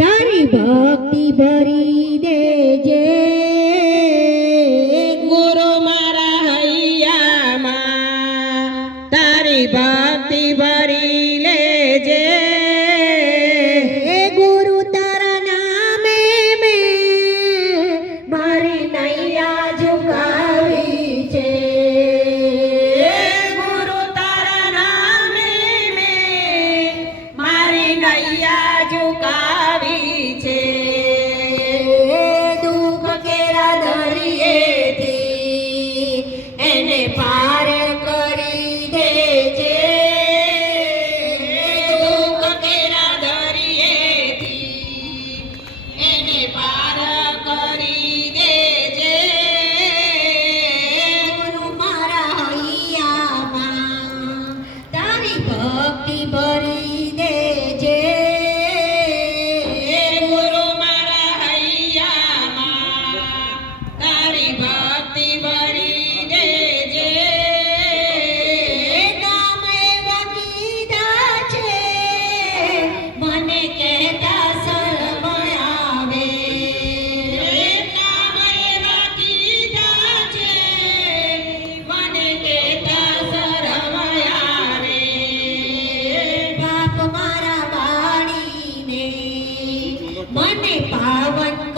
તારી ભક્તિ ભરી દેજે ગુરુ મારા હૈયામાં તારી ભક્તિ ભરી લેજે ગુરુ તારા નામે મેં મારી નૈયા ઝુકાવી છે ગુરુ તારા નામે મેં મારી નૈયા ઝુકાવી છે દુઃખ કેરા દરિયેથી એને પાર કરી દેજે દુઃખ કેરા દરિયેથી એને પાર કરી દેજે ગુરુ મારા હૈયામાં તારી ભક્તિ ભરી દેજે ગુરુ મારા હૈયામાં તારી ભક્તિ ભરી દેજે નામ એવા કીધા છે મને કહેતા શરમ આવે નામ એવા કીધા છે મને કહેતા શરમ આવે બાપ મારા વાણીને મને પાવન